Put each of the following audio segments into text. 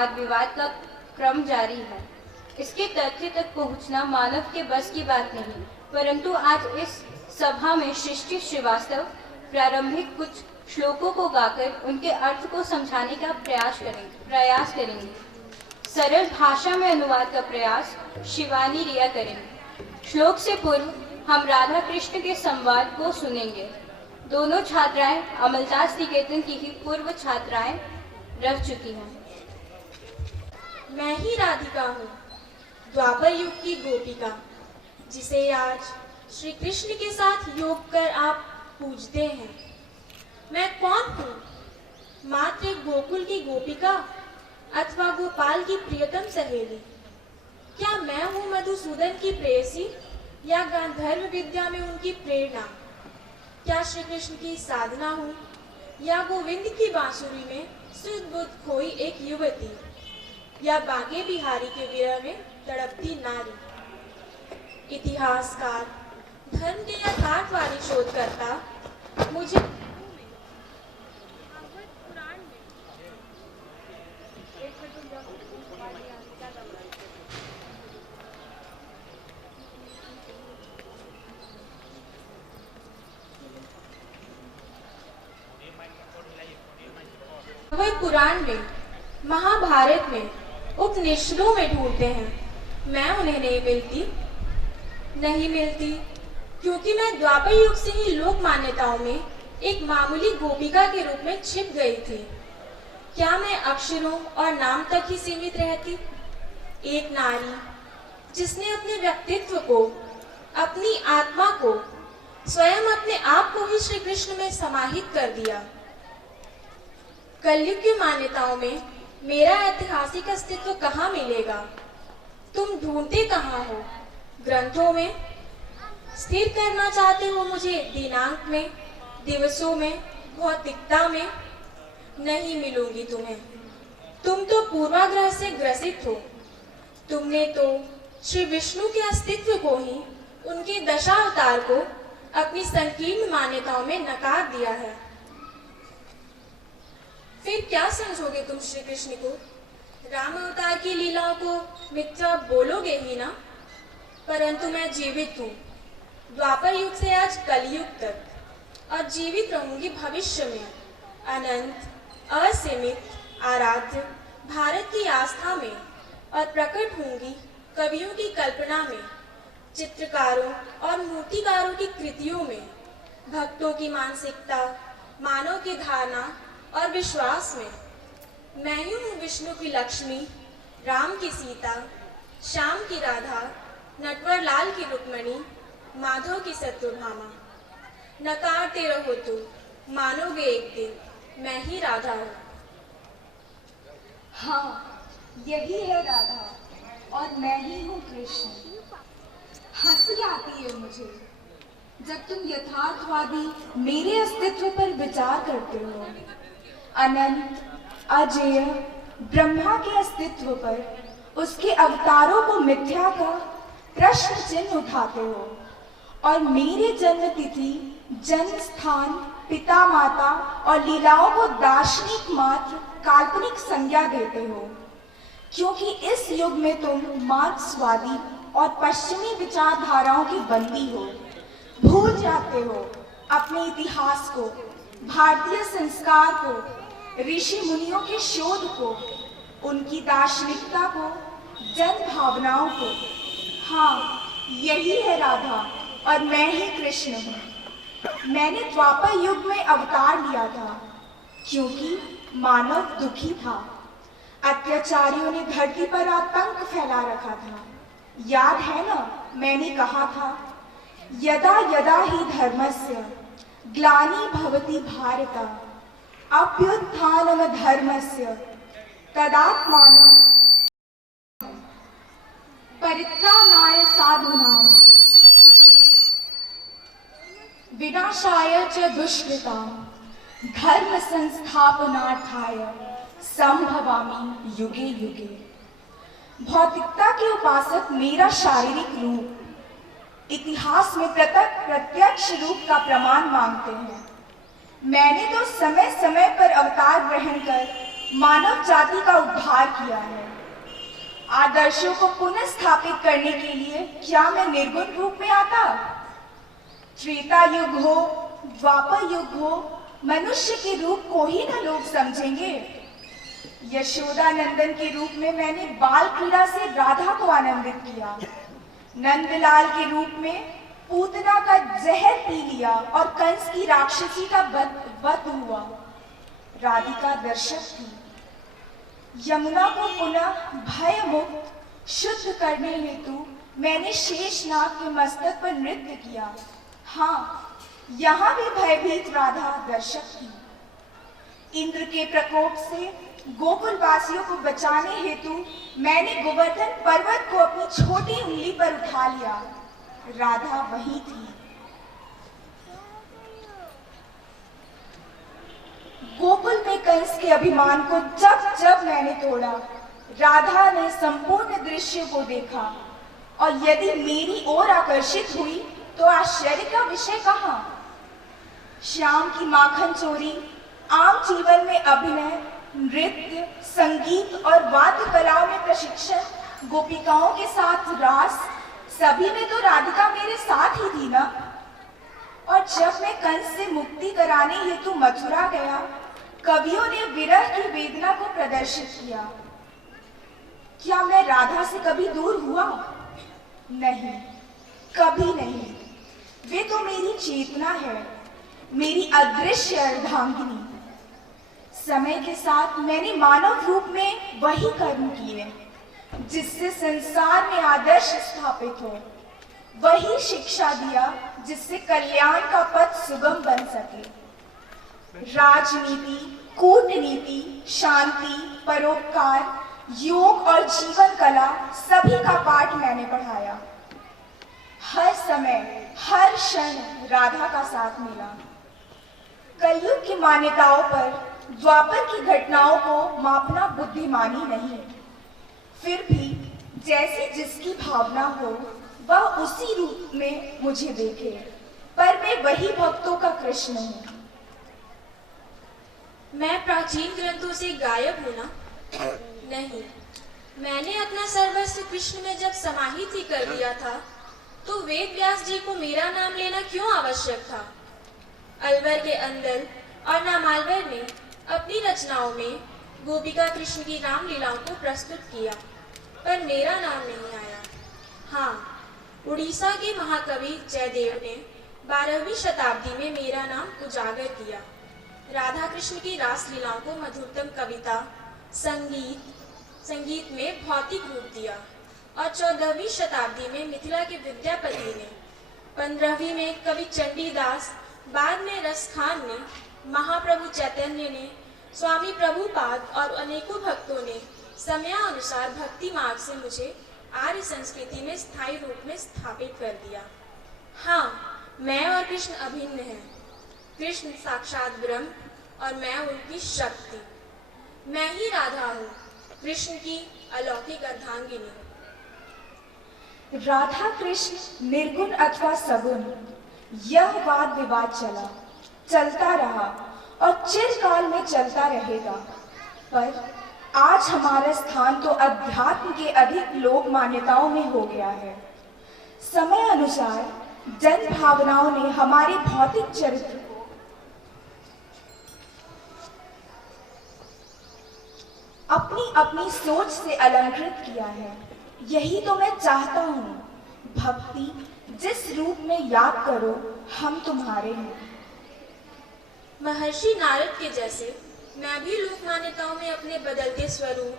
वाद विवाद का क्रम जारी है। इसके तथ्य तक पहुंचना मानव के बस की बात नहीं, परंतु आज इस सभा में सृष्टि श्रीवास्तव प्रारंभिक कुछ श्लोकों को गाकर उनके अर्थ को समझाने का प्रयास करेंगे। सरल भाषा में अनुवाद का प्रयास शिवानी रिया करेंगे। श्लोक से पूर्व हम राधा कृष्ण के संवाद को सुनेंगे। दोनों छात्राएं अमलदास निकेतन की ही पूर्व छात्राएं रह चुकी हैं। मैं ही राधिका हूँ, द्वापर युग की गोपिका, जिसे आज श्री कृष्ण के साथ योग कर आप पूजते हैं। मैं कौन हूँ? मात्र एक गोकुल की गोपिका अथवा गोपाल की प्रियतम सहेली? क्या मैं हूँ मधुसूदन की प्रेयसी या गांधर्व विद्या में उनकी प्रेरणा? क्या श्री कृष्ण की साधना हूँ या गोविंद की बांसुरी में सुध बुध खोई एक युवती, या बांके बिहारी के विरह में तड़पती नारी? इतिहासकार, धर्म के यथार्थवादी शोधकर्ता मुझे पुराण में, महाभारत में, उपनिषदों में ढूंढते हैं। मैं उन्हें नहीं मिलती क्योंकि मैं द्वापर युग से ही लोक मान्यताओं में एक मामूली गोपिका के रूप में छिप गई थी। क्या मैं अक्षरों और नाम तक ही सीमित रहती? एक नारी जिसने अपने व्यक्तित्व को, अपनी आत्मा को, स्वयं अपने आप को ही श्री कृष्ण में समाहित कर दिया। कलयुग की मान्यताओं में मेरा ऐतिहासिक अस्तित्व कहाँ मिलेगा? तुम ढूंढते कहाँ हो? ग्रंथों में? स्थिर करना चाहते हो मुझे दिनांक में, दिवसों में, भौतिकता में? नहीं मिलूंगी तुम्हें। तुम तो पूर्वाग्रह से ग्रसित हो। तुमने तो श्री विष्णु के अस्तित्व को ही, उनके दशावतार को अपनी संकीर्ण मान्यताओं में नकार दिया है। फिर क्या समझोगे तुम श्री कृष्ण को? राम अवतार की लीलाओं को मिथ्या बोलोगे ही ना? परंतु मैं जीवित हूँ, द्वापर युग से आज कलयुग तक, और जीवित रहूंगी भविष्य में, अनंत, असीमित, आराध्य भारत की आस्था में, और प्रकट होंगी कवियों की कल्पना में, चित्रकारों और मूर्तिकारों की कृतियों में, भक्तों की मानसिकता, मानव की धारणा और विश्वास में। मैं ही हूँ विष्णु की लक्ष्मी, राम की सीता, श्याम की राधा, नटवर लाल की रुक्मणी, माधव की सत्यभामा। नकारते रहो तो मानोगे एक दिन मैं ही राधा हूँ। हाँ, यही है राधा और मैं ही हूँ कृष्ण। हंसी आती है मुझे जब तुम यथार्थवादी मेरे अस्तित्व पर विचार करते हो। अनंत, अजेय ब्रह्मा के अस्तित्व पर, उसके अवतारों को मिथ्या का प्रश्न चिन्ह उठाते हो, और मेरे जन्म तिथि, जन्म स्थान, पिता माता और लीलाओं को दार्शनिक मात्र काल्पनिक संज्ञा देते हो, क्योंकि इस युग में तुम मार्क्सवादी और पश्चिमी विचारधाराओं की बंदी हो। भूल जाते हो अपने इतिहास को, भारतीय संस्कार को, ऋषि मुनियों के शोध को, उनकी दार्शनिकता को, जन भावनाओं को। हाँ, यही है राधा और मैं ही कृष्ण हूँ। मैंने द्वापर युग में अवतार लिया था क्योंकि मानव दुखी था। अत्याचारियों ने धरती पर आतंक फैला रखा था। याद है ना, मैंने कहा था, यदा यदा ही धर्मस्य ग्लानि भवति भारत अभ्युत्थानम धर्मस्य तदात्मानं परित्राणाय साधूनां विनाशाय च दुष्कृतां धर्म संस्थापनार्थाय संभवामि युगे युगे। भौतिकता के उपासक मेरा शारीरिक रूप इतिहास में प्रत्यक्ष रूप का प्रमाण मांगते हैं। मैंने तो समय समय पर अवतार ग्रहण कर मानव जाति का उद्धार किया है। आदर्शों को पुनः स्थापित करने के लिए क्या मैं निर्गुण रूप में आता? त्रेता युग हो, द्वापर युग हो, मनुष्य के रूप को ही न लोग समझेंगे। यशोदा नंदन के रूप में मैंने बाल क्रीड़ा से राधा को आनंदित किया। नंदलाल के रूप में पूतना का जहर पी लिया और कंस की राक्षसी का वध हुआ। राधिका दर्शक थी। यमुना को पुनः भय मुक्त शुद्ध करने हेतु मैंने शेषनाग के मस्तक पर नृत्य किया। हाँ, यहाँ भी भयभीत राधा दर्शक थी। इंद्र के प्रकोप से गोकुलवासियों को बचाने हेतु मैंने गोवर्धन पर्वत को अपनी छोटी उंगली पर उठा लिया। राधा वही थी। गोकुल में कंस के अभिमान को जब जब मैंने तोड़ा, राधा ने संपूर्ण दृश्य को देखा और यदि मेरी ओर आकर्षित हुई तो आश्चर्य का विषय कहाँ? श्याम की माखन चोरी, आम जीवन में अभिनय, नृत्य, संगीत और वाद्य कलाओं में प्रशिक्षण, गोपिकाओं के साथ रास, सभी में तो राधिका मेरे साथ ही थी ना। और जब मैं कंस से मुक्ति कराने हेतु मथुरा गया, कवियों ने विरह की वेदना को प्रदर्शित किया। क्या मैं राधा से कभी दूर हुआ? नहीं, कभी नहीं। वे तो मेरी चेतना है, मेरी अदृश्य अर्धांगिनी। समय के साथ मैंने मानव रूप में वही कर्म किए जिससे संसार में आदर्श स्थापित हो, वही शिक्षा दिया जिससे कल्याण का पथ सुगम बन सके। राजनीति, कूटनीति, शांति, परोपकार, योग और जीवन कला सभी का पाठ मैंने पढ़ाया। हर समय, हर क्षण राधा का साथ मिला। कलयुग की मान्यताओं पर द्वापर की घटनाओं को मापना बुद्धिमानी नहीं। फिर भी जैसी जिसकी भावना हो वह उसी रूप में मुझे देखे, पर मैं वही भक्तों का कृष्ण हूँ। मैं प्राचीन ग्रंथों से गायब हूँ ना? नहीं, मैंने अपना सर्वस्व कृष्ण में जब समाहित ही कर दिया था तो वेद व्यास जी को मेरा नाम लेना क्यों आवश्यक था? अलवर के अंदर और नामालवर ने अपनी रचनाओं में गोपिका कृष्ण की रामलीलाओं को प्रस्तुत किया, पर मेरा नाम नहीं आया। हाँ, उड़ीसा के महाकवि जयदेव ने 12वीं शताब्दी में मेरा नाम उजागर किया। राधा कृष्ण की रासलीलाओं को मधुरतम कविता, संगीत में भौतिक रूप दिया और 14वीं शताब्दी में मिथिला के विद्यापति ने, 15वीं में कवि चंडीदास, बाद में रसखान ने, महाप्रभु चैतन्य ने, स्वामी प्रभुपाद और अनेकों भक्तों ने समयानुसार भक्ति मार्ग से मुझे आर्य संस्कृति में स्थायी रूप में स्थापित कर दिया। हाँ, मैं और कृष्ण अभिन्न हैं। कृष्ण साक्षात ब्रह्म और मैं उनकी शक्ति। मैं ही राधा हूँ, कृष्ण की अलौकिक अर्धांगिनी। राधा कृष्ण निर्गुण अथवा सगुण, यह वाद विवाद चलता रहा और चिरकाल में चलता रहेगा। पर आज हमारा स्थान तो अध्यात्म के अधिक लोक मान्यताओं में हो गया है। समय अनुसार जन भावनाओं ने हमारे भौतिक चरित्र को अपनी अपनी सोच से अलंकृत किया है। यही तो मैं चाहता हूँ, भक्ति जिस रूप में याद करो हम तुम्हारे हैं। महर्षि नारद के जैसे मैं भी लोक मान्यताओं में अपने बदलते स्वरूप,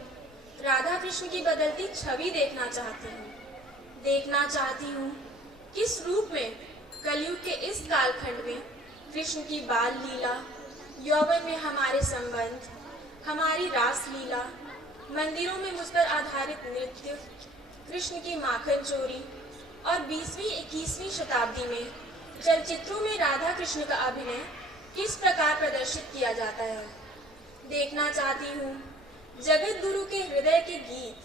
राधा कृष्ण की बदलती छवि देखना चाहती हूँ किस रूप में कलयुग के इस कालखंड में कृष्ण की बाल लीला, यौवन में हमारे संबंध, हमारी रास लीला, मंदिरों में मुझ पर आधारित नृत्य, कृष्ण की माखन चोरी और 20वीं-21वीं शताब्दी में चलचित्रों में राधा कृष्ण का अभिनय किस प्रकार प्रदर्शित किया जाता है। देखना चाहती हूँ जगत गुरु के हृदय के गीत,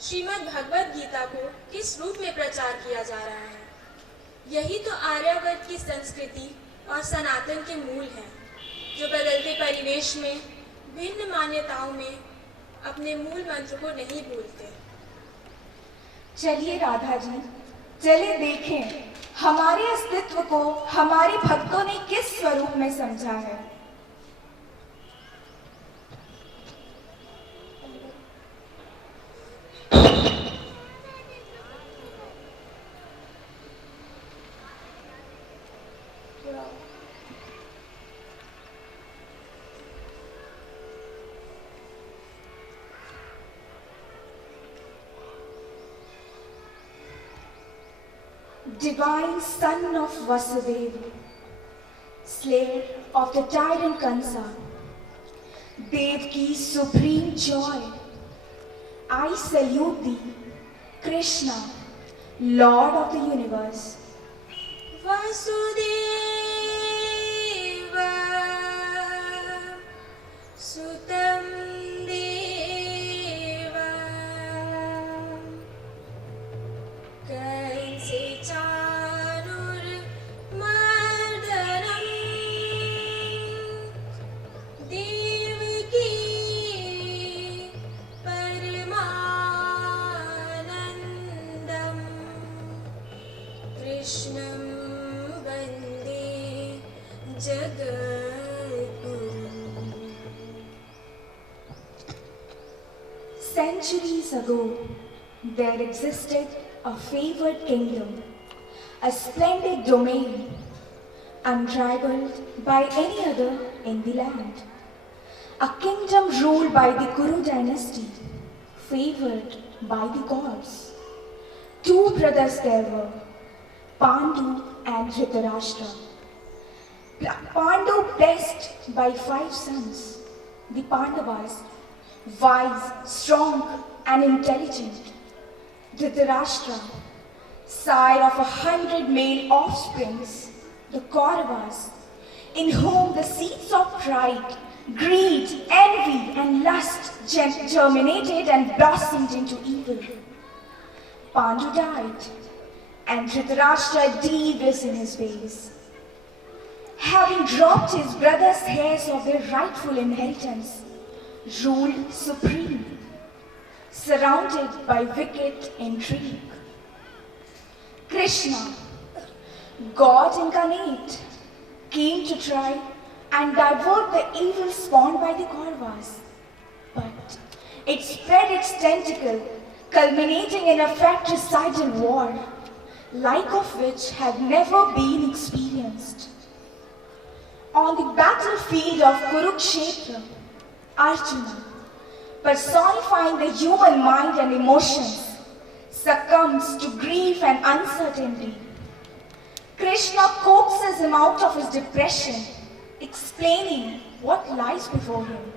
श्रीमद् भगवद गीता को किस रूप में प्रचार किया जा रहा है। यही तो आर्यावर्त की संस्कृति और सनातन के मूल हैं, जो बदलते परिवेश में भिन्न मान्यताओं में अपने मूल मंत्र को नहीं भूलते। चलिए राधा जी, चले देखें हमारे अस्तित्व को हमारे भक्तों ने किस स्वरूप में समझा है। Divine son of Vasudeva, slayer of the tyrant Kansa, Devki's supreme joy, I salute thee, Krishna, Lord of the universe. Vasudeva Sutam Deva Kanse Chanur Mardanam Devaki Paramanandam Krishnam Vande Jagadgurum. Centuries ago, there existed a favored kingdom, a splendid domain, unrivaled by any other in the land. A kingdom ruled by the Kuru dynasty, favored by the gods. Two brothers there were, Pandu and Dhritarashtra. Pandu blessed by 5 sons, the Pandavas, wise, strong and intelligent. Dhritarashtra, sire of 100 male offsprings, the Kauravas, in whom the seeds of pride, greed, envy and lust germinated and blossomed into evil. Pandu died, and Dhritarashtra devious in his ways. Having dropped his brother's heirs of their rightful inheritance, ruled supreme, surrounded by wicked intrigue. Krishna, God incarnate, came to try and divert the evil spawned by the Kauravas. But it spread its tentacle, culminating in a fratricidal war, like of which had never been experienced. On the battlefield of Kurukshetra, Arjuna, personifying the human mind and emotions, succumbs to grief and uncertainty. Krishna coaxes him out of his depression, explaining what lies before him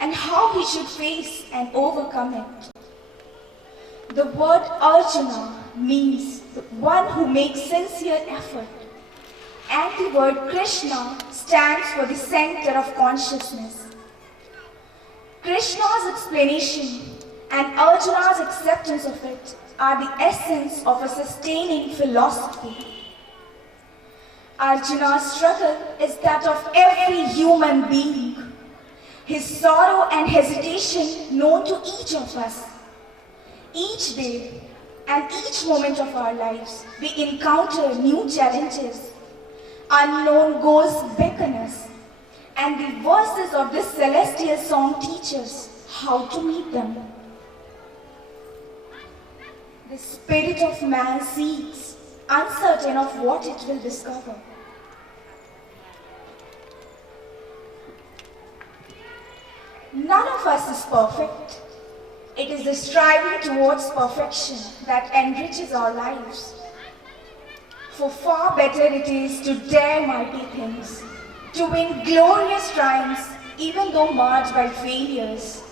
and how he should face and overcome it. The word Arjuna means the one who makes sincere effort, and the word Krishna stands for the center of consciousness. Krishna's explanation and Arjuna's acceptance of it are the essence of a sustaining philosophy. Arjuna's struggle is that of every human being, his sorrow and hesitation known to each of us. Each day and each moment of our lives, we encounter new challenges. Unknown goals beckon us, and the verses of this celestial song teach us how to meet them. The spirit of man seeks, uncertain of what it will discover. None of us is perfect. It is the striving towards perfection that enriches our lives. For far better it is to dare mighty things, to win glorious triumphs even though marred by failures,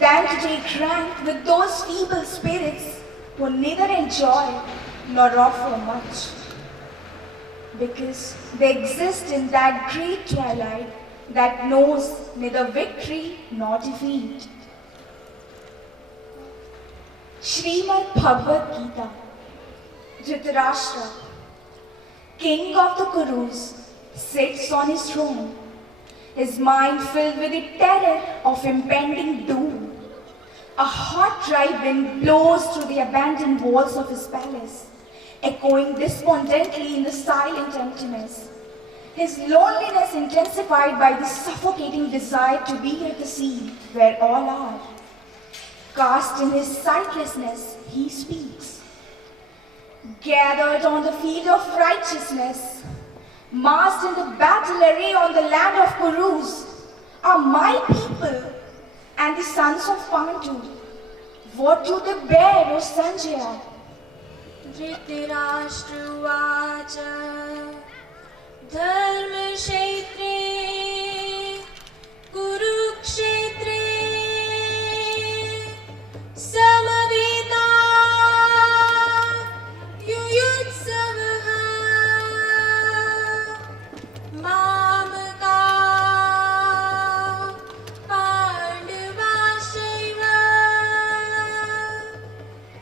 than to take rank with those feeble spirits who neither enjoy nor offer much. Because they exist in that great twilight that knows neither victory nor defeat. Srimad Bhagavad Gita. Dhritarashtra, king of the Kurus, sits on his throne. his mind filled with the terror of impending doom. A hot dry wind blows through the abandoned walls of his palace, echoing despondently in the silent emptiness. His loneliness intensified by the suffocating desire to be at the scene where all are. Cast in his sightlessness, he speaks. Gathered on the field of righteousness, massed in the battle array on the land of Kurus, are my people and the sons of Pandu. What do they bear, O Sanjaya? धृतराष्ट्रवाच धर्मक्षेत्रे कुरुक्षेत्रे समवेता युयुत्सवः मामका पाण्डवाश्चैव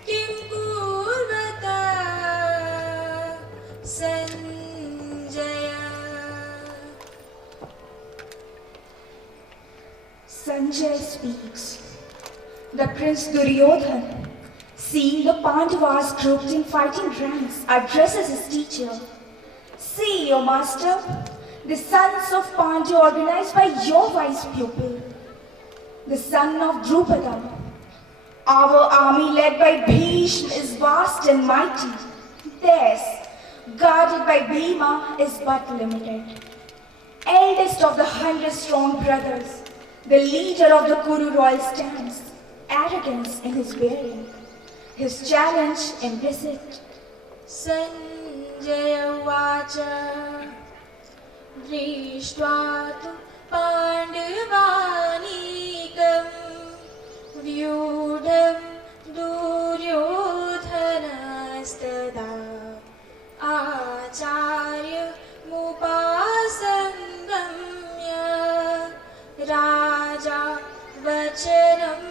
किं कुर्वत Sanjay. Sanjay speaks. The Prince Duryodhan, seeing the Pandavas grouped in fighting ranks, addresses his teacher. See, O master, the sons of Pandu organized by your wise pupil, the son of Drupada. Our army led by Bhishma is vast and mighty. Theirs, guarded by Bhima, is but limited. Eldest of the 100-strong brothers, the leader of the Kuru royal stands, arrogance in his bearing, his challenge implicit. Sanjay उवाच दृष्ट्वा तु पाण्डवानीकं व्यूढं दुर्योधनस्तदा आचार्यमुपासङ्गम्य राजा वचनं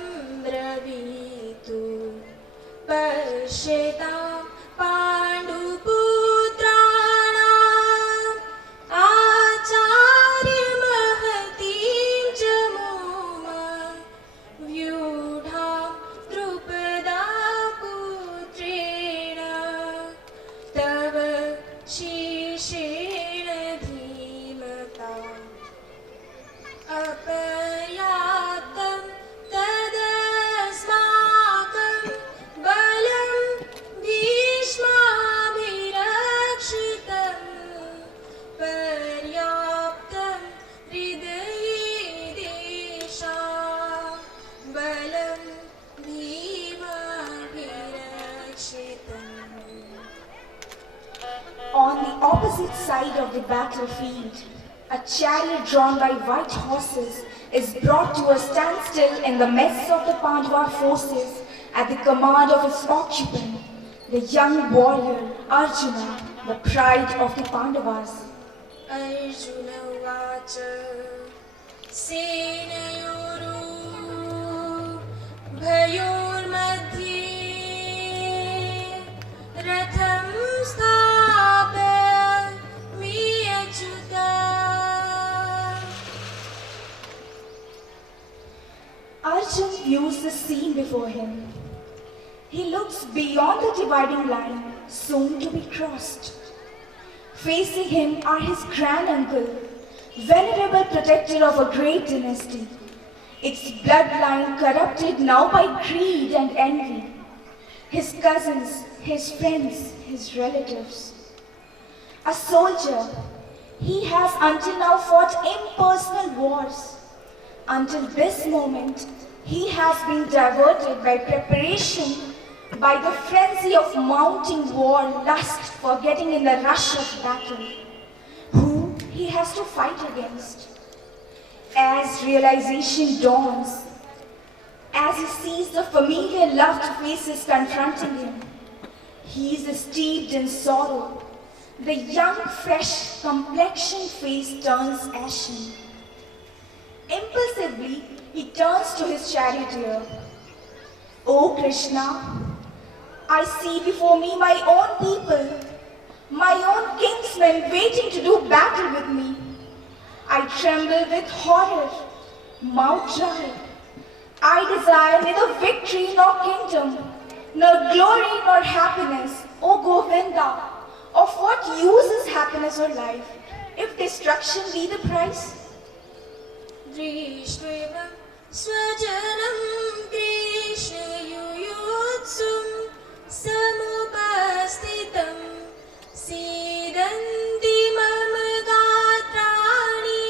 ब्रवीतु पश्यतां पाण्डुपुत्राणाम् आचार्यमहतीं च मोम व्यूढां द्रुपदापुत्रेण तव शीर्षेण धीमता अपर्याप्तं तदस्माकं बलं भीष्माभिरक्षितं पर्याप्तं हृदयेदेशां बलं भीमाभिरक्षितम्। On the opposite side of the battlefield, a chariot drawn by white horses is brought to a standstill in the midst of the Pandava forces at the command of its occupant, the young warrior Arjuna, the pride of the Pandavas. Arjun उवाच सेनयोरुभयोर्मध्ये रथं स्थापयामि Achyut. Arjun views the scene before him. He looks beyond the dividing line, soon to be crossed. Facing him are his granduncle, venerable protector of a great dynasty, its bloodline corrupted now by greed and envy, his cousins, his friends, his relatives. A soldier, he has until now fought impersonal wars. Until this moment, he has been diverted by preparation, by the frenzy of mounting war, lust for getting in the rush of battle. Who he has to fight against? As realization dawns, as he sees the familiar loved faces confronting him, he is steeped in sorrow. The young, fresh complexioned face turns ashen. Impulsively, he turns to his charioteer. O Krishna, I see before me my own people, my own kinsmen waiting to do battle with me. I tremble with horror, mouth dry. I desire neither victory nor kingdom, nor glory nor happiness, O Govinda. Of what use is happiness or life, if destruction be the price? दृष्ट्वा स्वजनं कृष्णयुयुत्सुं समुपस्थितं सीदन्ति मम गात्राणि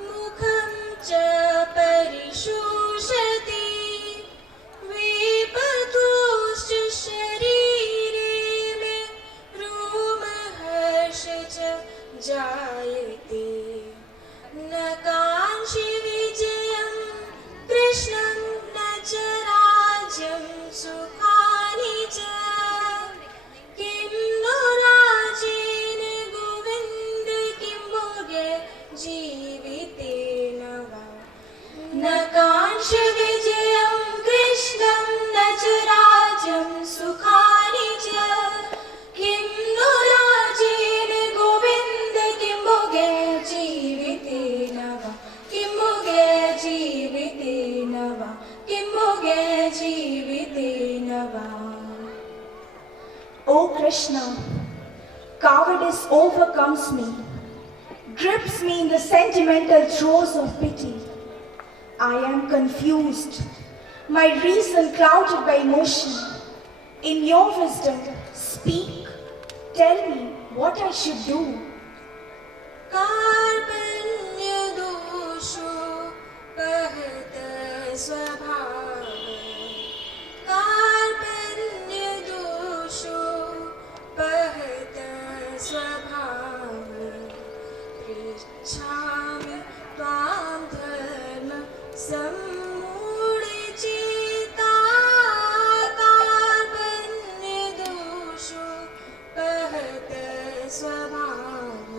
मुखं च परिशोषति वेपतुश्च शरीरे मे रोमहर्ष च जायते न काङ्क्षे विजयं कृष्णं न च राज्यं सुखानि च किं नो राजेन गोविन्द किं भोगे जीवितेन वा न काङ्क्षे विजयं कृष्णं न च राज्यं सुखानि च किं नो राजेन गोविन्द किं भोगे जीवितेन वा किं भोगे जीवितेन वा किं भोगे जीवितेन वा O Krishna, cowardice overcomes me, grips me in the sentimental throes of pity. I am confused, my reason clouded by emotion. In your wisdom, speak, tell me what I should do. कार्पण्यदोषो पहत स्वभाव कार्पण्यदोषो पहत स्वभाव पृच्छामि त्वां धर्म सम्मूढचेता कार्पण्यदोषो पहत स्वभाव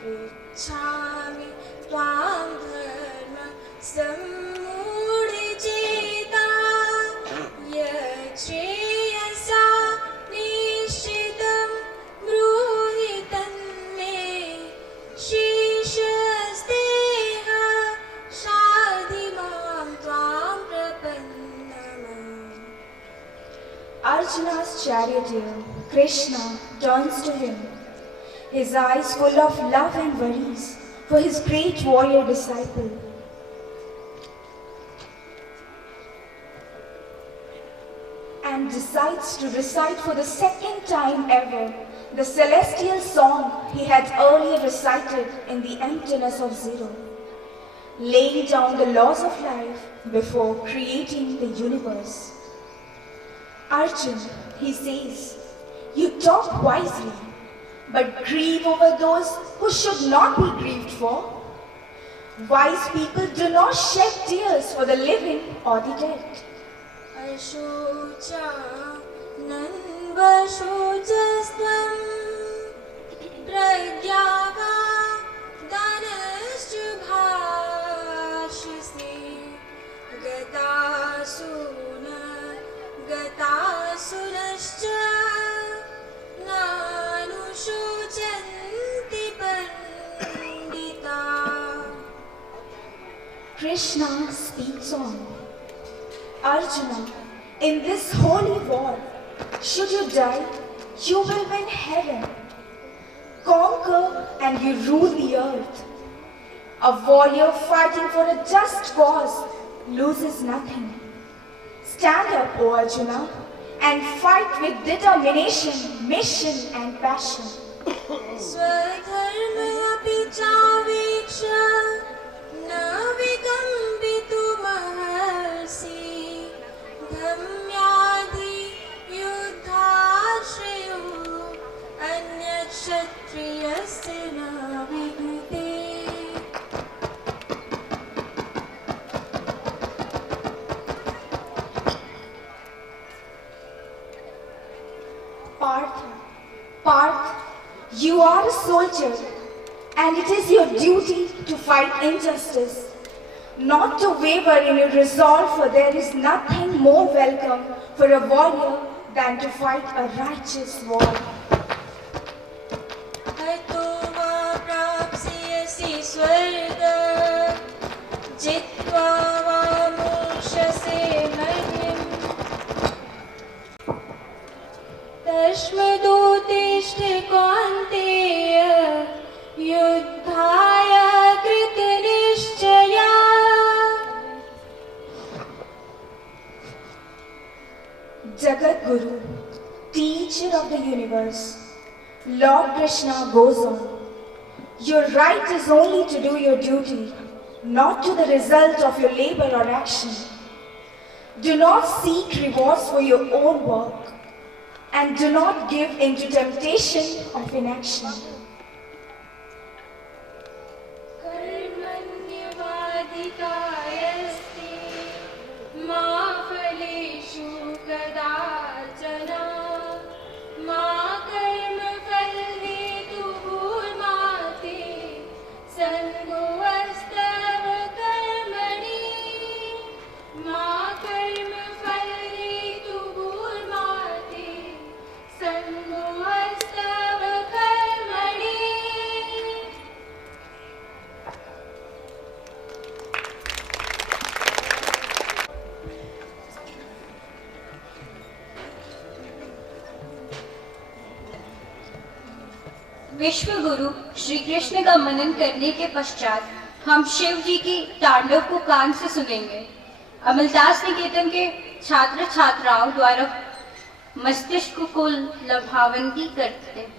पृच्छामि त्वां धर्म सम्मूढचेता यच्छ्रेयसा निश्चितं ब्रूहि तन्मे शेषस्तेह शाधि मां त्वां प्रपन्नम् Arjuna's charioteer, Krishna, turns to him, his eyes full of love and worries for his great warrior disciple. And decides to recite for the second time ever the celestial song he had earlier recited in the emptiness of zero, laying down the laws of life before creating the universe. Arjun, he says, you talk wisely, but grieve over those who should not be grieved for. Wise people do not shed tears for the living or the dead. अशोचानन्वशोचस्त्वं प्रज्ञावा दानश्च भाषसे गतासुरश्च नानुशोचन्ति पंडिताः. Krishna speaks on. Arjuna, in this holy war, should you die, you will win heaven. Conquer and you rule the earth. A warrior fighting for a just cause loses nothing. Stand up, O Arjuna, and fight with determination, mission and passion. स्वधर्ममपि चावीक्ष न विकम्पितुमहर्षि धम्याधि युद्धाश्रयो अन्यक्षत्रियस्य न विद्यते. Parth, you are a soldier, and it is your duty to fight injustice, not to waver in your resolve, for there is nothing more welcome for a warrior than to fight a righteous war. हतो वा प्राप्स्यसि स्वर्ग जित्वा वा मोक्षसे मर्त्यम् तस्मादुत्तिष्ठ कौन्तेय युद्धाय कृतनिश्चया। Jagat Guru, teacher of the universe, Lord Krishna goes on. Your right is only to do your duty, not to the result of your labor or action. Do not seek rewards for your own work, and do not give in to temptation of inaction. कर्मण्यवाधिकारस्ते मा फलेषु कदाचन मा कर्मफलहेतुर्मा ते सन्मोऽस्तव कर्मणि मा कर्मफलहेतुर्मा ते सन्मोऽस्तव कर्मणि। विश्व गुरु श्री कृष्ण का मनन करने के पश्चात हम शिव जी की तांडव को कान से सुनेंगे। अमलदास निकेतन के छात्र छात्राओं द्वारा मस्तिष्क को लभावंती करते हैं।